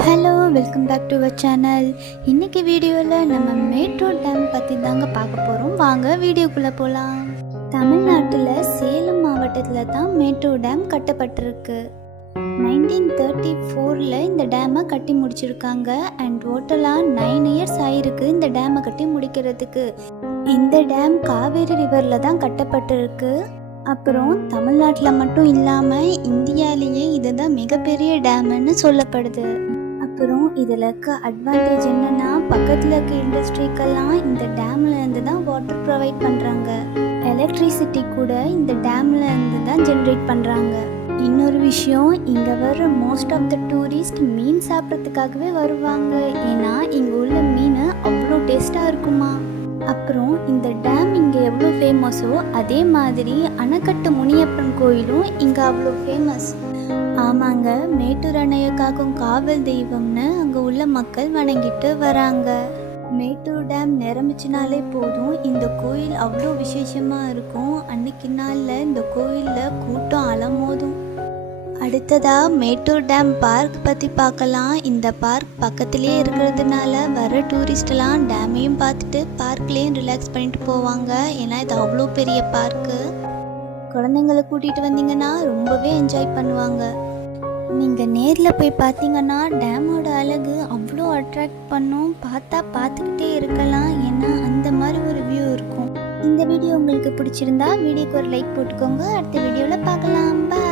Hello, welcome back to our channel. இன்றைக்கி வீடியோவில் நம்ம மேட்டூர் டேம் பற்றி தாங்க பார்க்க போகிறோம். வாங்க வீடியோக்குள்ளே போகலாம். தமிழ்நாட்டில் சேலம் மாவட்டத்தில் தான் மேட்டூர் டேம் கட்டப்பட்டிருக்கு. 1934 இந்த டேமை கட்டி முடிச்சிருக்காங்க. அண்ட் டோட்டலாக 9 இயர்ஸ் ஆயிருக்கு இந்த டேமை கட்டி முடிக்கிறதுக்கு. இந்த டேம் காவேரி ரிவரில் தான் கட்டப்பட்டிருக்கு. அப்புறம் தமிழ்நாட்டில் மட்டும் இல்லாமல் இந்தியாவிலேயே இதுதான் மிகப்பெரிய டேம்னு சொல்லப்படுது. அப்புறம் இதில் இருக்க அட்வான்டேஜ் என்னென்னா, பக்கத்தில் இருக்க இண்டஸ்ட்ரிக்கெல்லாம் இந்த டேமில் இருந்து தான் வாட்டர் ப்ரொவைட் பண்ணுறாங்க. எலக்ட்ரிசிட்டி கூட இந்த டேமில் இருந்து தான் ஜென்ரேட் பண்ணுறாங்க. இன்னொரு விஷயம், இங்கே வர மோஸ்ட் ஆஃப் த டூரிஸ்ட் மீன் சாப்பிட்றதுக்காகவே வருவாங்க. ஏன்னா இங்கே உள்ள மீன் அவ்வளோ டேஸ்ட்டாக இருக்குமா. அப்புறம் இந்த டேம் இங்கே எவ்வளோ ஃபேமஸோ அதே மாதிரி அணைக்கட்டு முனியப்பன் கோயிலும் இங்கே அவ்வளோ ஃபேமஸ். ஆமாங்க, மேட்டூர் அணையை காக்கும் காவல் தெய்வம்னு அங்கே உள்ள மக்கள் வணங்கிட்டு வராங்க. மேட்டூர் டேம் நிரம்பிச்சினாலே போதும் இந்த கோயில் அவ்வளோ விசேஷமாக இருக்கும். அன்னைக்கு நாளில் இந்த கோயிலில் கூட்டம் அலமோதும். அடுத்ததாக மேட்டூர் டேம் பார்க் பற்றி பார்க்கலாம். இந்த பார்க் பக்கத்துலேயே இருக்கிறதுனால வர டூரிஸ்டெலாம் டேமையும் பார்த்துட்டு பார்க்லேயும் ரிலாக்ஸ் பண்ணிட்டு போவாங்க. ஏன்னா இது அவ்வளோ பெரிய பார்க்கு. குழந்தைங்களை கூட்டிகிட்டு வந்தீங்கன்னா ரொம்பவே என்ஜாய் பண்ணுவாங்க. நீங்கள் நேரில் போய் பார்த்தீங்கன்னா டேமோட அழகு அவ்வளோ அட்ராக்ட் பண்ணும். பார்த்துக்கிட்டே இருக்கலாம். ஏன்னா அந்த மாதிரி ஒரு வியூ இருக்கும். இந்த வீடியோ உங்களுக்கு பிடிச்சிருந்தா வீடியோக்கு ஒரு லைக் போட்டுக்கோங்க. அடுத்த வீடியோவில் பார்க்கலாம். பாய்.